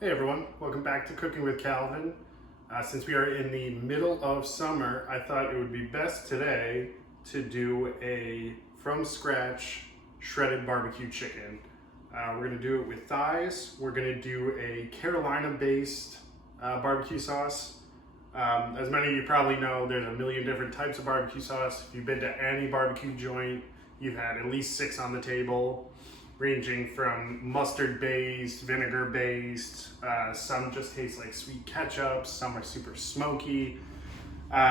Hey everyone, welcome back to Cooking with Calvin. Since we are in the middle of summer, I thought it would be best today to do a from scratch shredded barbecue chicken. We're gonna do it with thighs. We're gonna do a Carolina based barbecue sauce. As many of you probably know, there's a million different types of barbecue sauce. If you've been to any barbecue joint, you've had at least 6 on the table, ranging from mustard based, vinegar based, some just taste like sweet ketchup, some are super smoky.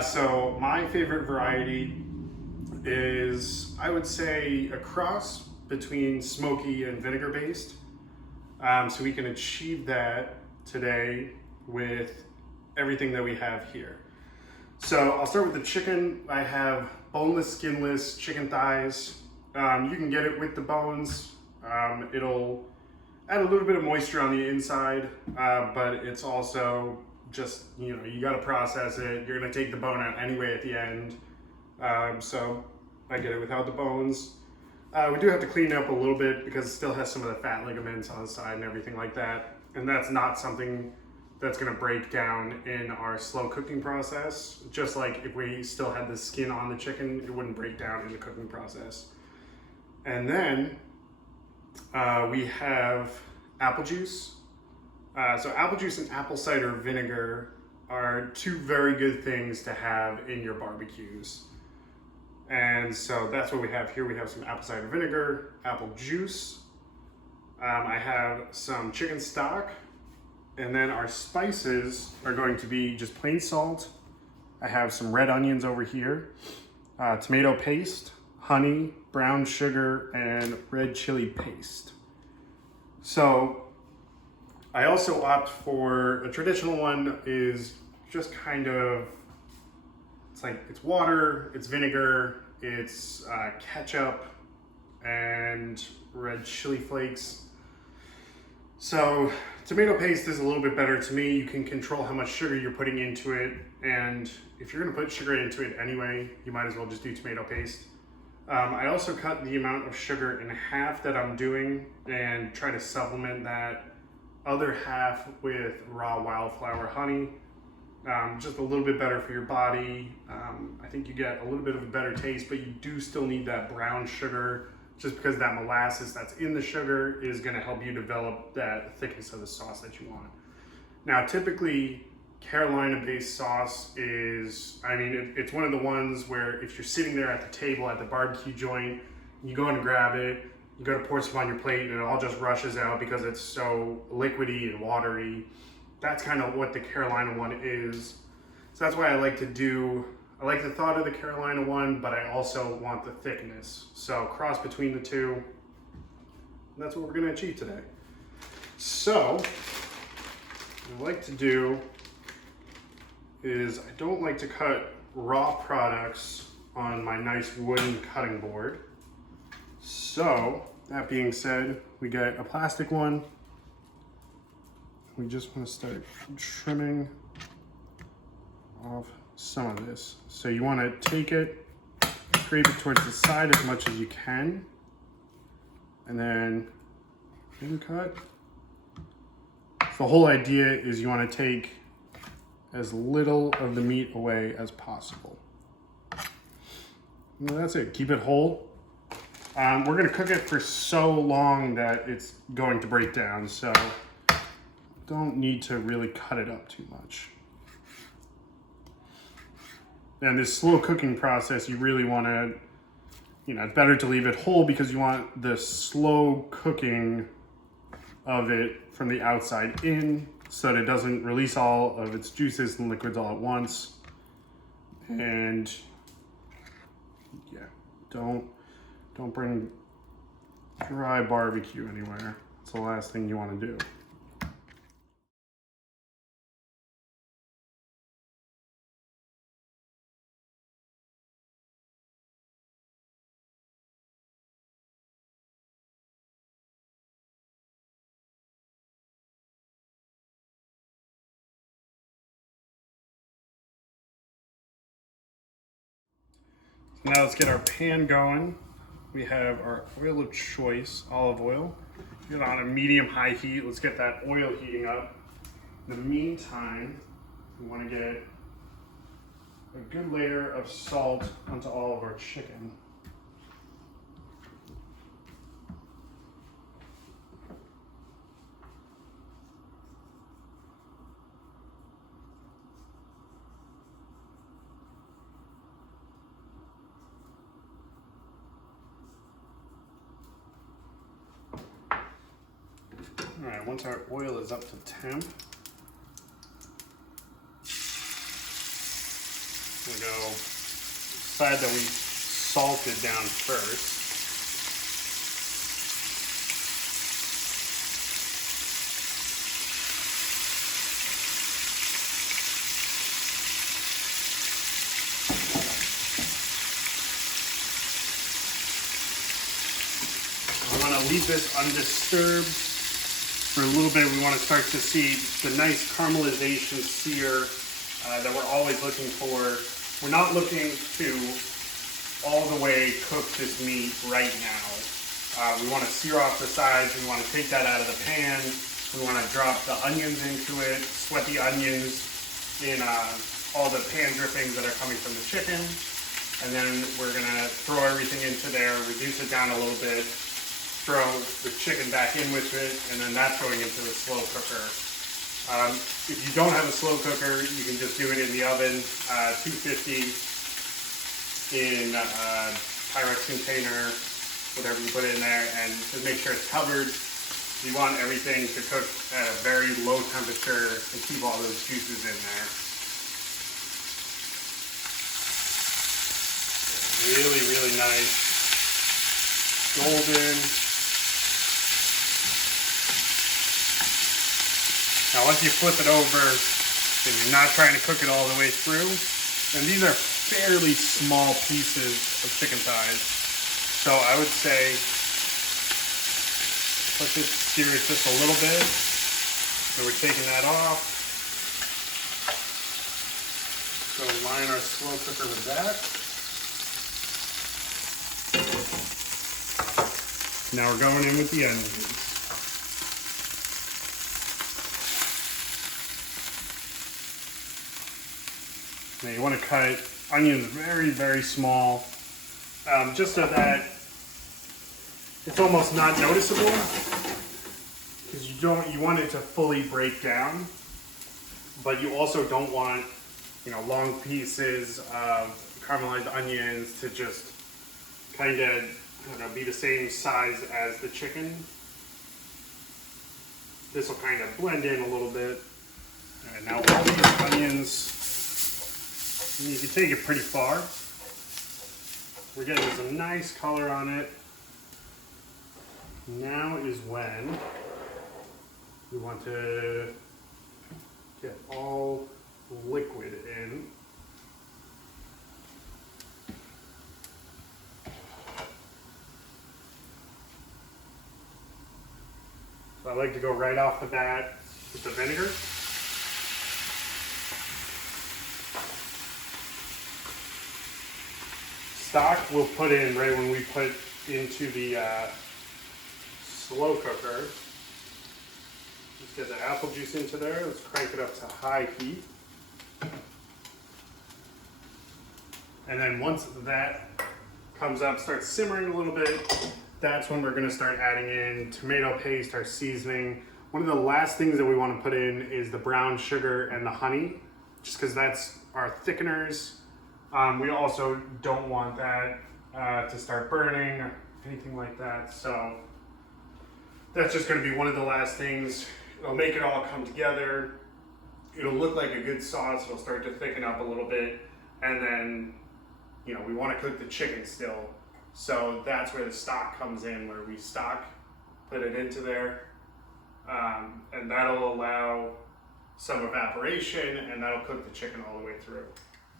So my favorite variety is, I would say, a cross between smoky and vinegar based. So we can achieve that today with everything that we have here. So I'll start with the chicken. I have boneless, skinless chicken thighs. You can get it with the bones. It'll add a little bit of moisture on the inside, but it's also just, you got to process it. You're going to take the bone out anyway at the end. So I get it without the bones. We do have to clean it up a little bit because it still has some of the fat ligaments on the side and everything like that. And that's not something that's going to break down in our slow cooking process. Just like if we still had the skin on the chicken, it wouldn't break down in the cooking process. And then we have apple juice. So apple juice and apple cider vinegar are two very good things to have in your barbecues. And so that's what we have here. We have some apple cider vinegar, apple juice. I have some chicken stock. And then our spices are going to be just plain salt. I have some red onions over here, tomato paste, honey, brown sugar, and red chili paste. So I also opt for a traditional one is just kind of, it's water, it's vinegar, it's ketchup, and red chili flakes. So tomato paste is a little bit better to me. You can control how much sugar you're putting into it. And if you're gonna put sugar into it anyway, you might as well just do tomato paste. I also cut the amount of sugar in half that I'm doing and try to supplement that other half with raw wildflower honey. Just a little bit better for your body. I think you get a little bit of a better taste, but you do still need that brown sugar just because that molasses that's in the sugar is gonna help you develop that thickness of the sauce that you want. Now, typically, Carolina-based sauce is, it's one of the ones where if you're sitting there at the table at the barbecue joint, you go and grab it, you go to pour some on your plate, and it all just rushes out because it's so liquidy and watery. That's kind of what the Carolina one is. So that's why I like the thought of the Carolina one, but I also want the thickness. So cross between the two, and that's what we're gonna achieve today. So, what I like to do is I don't like to cut raw products on my nice wooden cutting board. So, that being said, we get a plastic one. We just want to start trimming off some of this. So you want to take it, scrape it towards the side as much as you can, and then in cut. So the whole idea is you want to take as little of the meat away as possible. And that's it. Keep it whole. We're going to cook it for so long that it's going to break down, so don't need to really cut it up too much. And this slow cooking process, you really want to, it's better to leave it whole because you want the slow cooking of it from the outside in so that it doesn't release all of its juices and liquids all at once. And yeah, don't bring dry barbecue anywhere. It's the last thing you want to do. Now let's get our pan going. We have our oil of choice, olive oil. Get on a medium-high heat. Let's get that oil heating up. In the meantime, we want to get a good layer of salt onto all of our chicken. All right, once our oil is up to temp, we'll go side that we salted down first. I want to leave this undisturbed for a little bit. We want to start to see the nice caramelization sear that we're always looking for. We're not looking to all the way cook this meat right now. We want to sear off the sides. We want to take that out of the pan. We want to drop the onions into it, sweat the onions in all the pan drippings that are coming from the chicken. And then we're going to throw everything into there, reduce it down a little bit, throw the chicken back in with it, and then that's going into the slow cooker. If you don't have a slow cooker, you can just do it in the oven, 250 in a Pyrex container, whatever you put in there, and just make sure it's covered. You want everything to cook at a very low temperature and keep all those juices in there. Really, really nice, golden. Now once you flip it over, then you're not trying to cook it all the way through. And these are fairly small pieces of chicken thighs. So I would say, let's just sear it just a little bit. So we're taking that off. So line our slow cooker with that. Now we're going in with the onions. Now you want to cut onions very, very small, just so that it's almost not noticeable, because you want it to fully break down, but you also don't want, long pieces of caramelized onions to just kind of, be the same size as the chicken. This will kind of blend in a little bit. All right, now all these onions, you can take it pretty far. We're getting some nice color on it. Now is when we want to get all the liquid in. So I like to go right off the bat with the vinegar. Stock we'll put in right when we put into the slow cooker. Let's get the apple juice into there. Let's crank it up to high heat. And then once that comes up, starts simmering a little bit, that's when we're going to start adding in tomato paste, our seasoning. One of the last things that we want to put in is the brown sugar and the honey, just because that's our thickeners. We also don't want that to start burning or anything like that. So that's just going to be one of the last things. It'll make it all come together. It'll look like a good sauce. It'll start to thicken up a little bit. And then, we want to cook the chicken still. So that's where the stock comes in, where we put it into there. And that'll allow some evaporation, and that'll cook the chicken all the way through.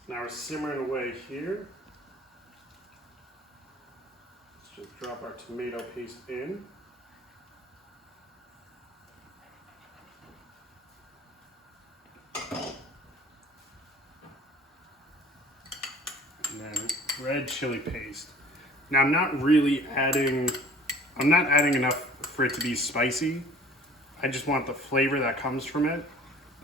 Now we're simmering away here. Let's just drop our tomato paste in. And then red chili paste. Now I'm not adding enough for it to be spicy. I just want the flavor that comes from it.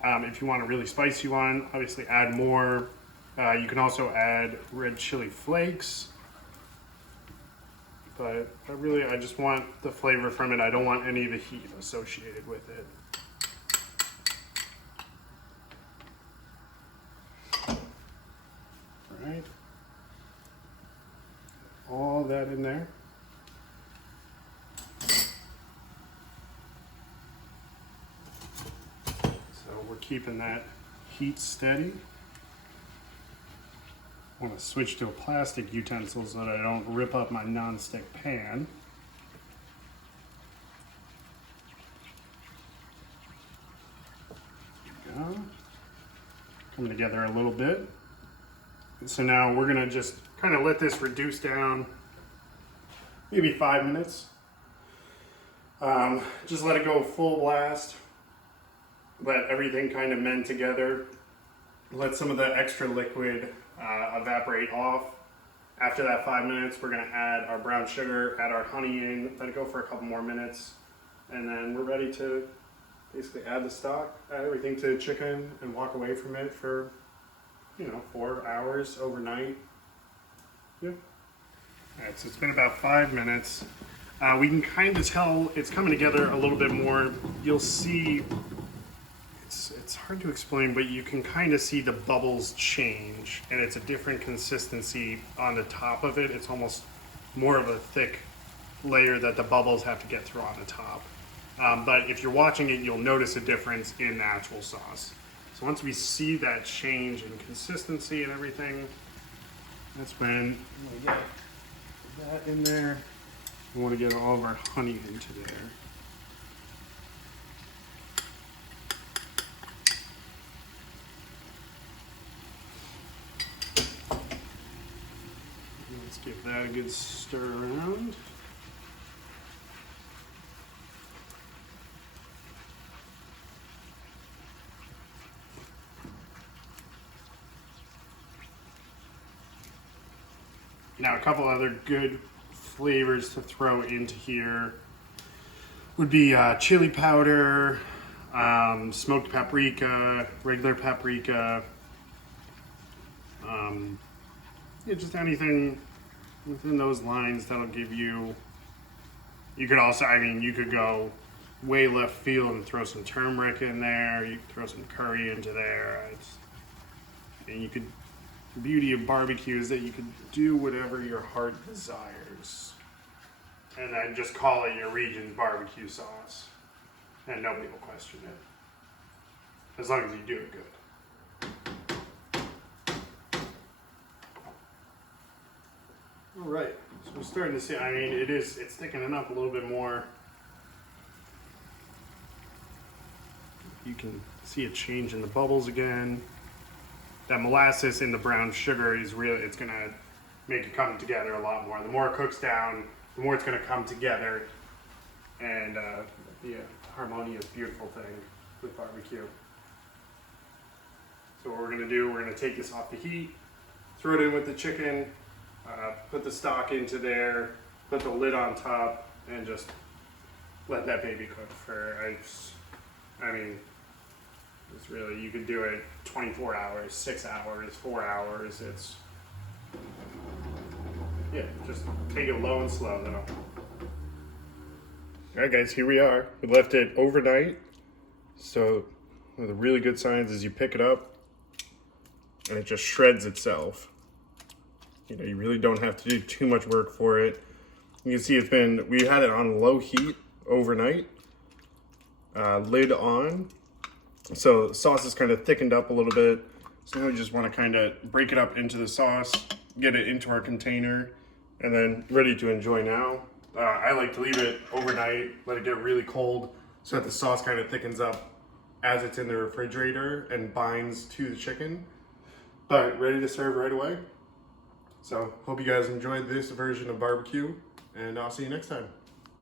If you want a really spicy one, obviously add more. You can also add red chili flakes. But I just want the flavor from it. I don't want any of the heat associated with it. All right. All that in there. We're keeping that heat steady. I want to switch to a plastic utensil so that I don't rip up my non-stick pan. There we go. Coming together a little bit. And so now we're gonna just kind of let this reduce down maybe 5 minutes. Just let it go full blast. Let everything kind of mend together. Let some of the extra liquid evaporate off. After that 5 minutes, we're gonna add our brown sugar, add our honey in, let it go for a couple more minutes, and then we're ready to basically add the stock, add everything to the chicken, and walk away from it for, 4 hours overnight. Yep. All right, so it's been about 5 minutes. We can kind of tell it's coming together a little bit more. You'll see. It's hard to explain, but you can kind of see the bubbles change, and it's a different consistency on the top of it. It's almost more of a thick layer that the bubbles have to get through on the top. But if you're watching it, you'll notice a difference in the actual sauce. So once we see that change in consistency and everything, that's when we get that in there. We want to get all of our honey into there. Let's give that a good stir around. Now, a couple other good flavors to throw into here would be chili powder, smoked paprika, regular paprika, just anything within those lines that'll give you. You could also, you could go way left field and throw some turmeric in there. You could throw some curry into there. And you could. The beauty of barbecue is that you can do whatever your heart desires. And then just call it your region's barbecue sauce. And nobody will question it. As long as you do it good. All right, so we're starting to see, it's thickening up a little bit more. You can see a change in the bubbles again. That molasses in the brown sugar is it's gonna make it come together a lot more. The more it cooks down, the more it's gonna come together and be a harmonious, beautiful thing with barbecue. So what we're gonna do, we're gonna take this off the heat, throw it in with the chicken, put the stock into there, put the lid on top, and just let that baby cook for, it's really, you could do it 24 hours, 6 hours, 4 hours. Just take it low and slow though. All right guys, here we are. We left it overnight. So one of the really good signs is you pick it up and it just shreds itself. You really don't have to do too much work for it. You can see we had it on low heat overnight, lid on. So the sauce is kind of thickened up a little bit. So now we just want to kind of break it up into the sauce, get it into our container, and then ready to enjoy now. I like to leave it overnight, let it get really cold so that the sauce kind of thickens up as it's in the refrigerator and binds to the chicken. But ready to serve right away. So hope you guys enjoyed this version of barbecue, and I'll see you next time.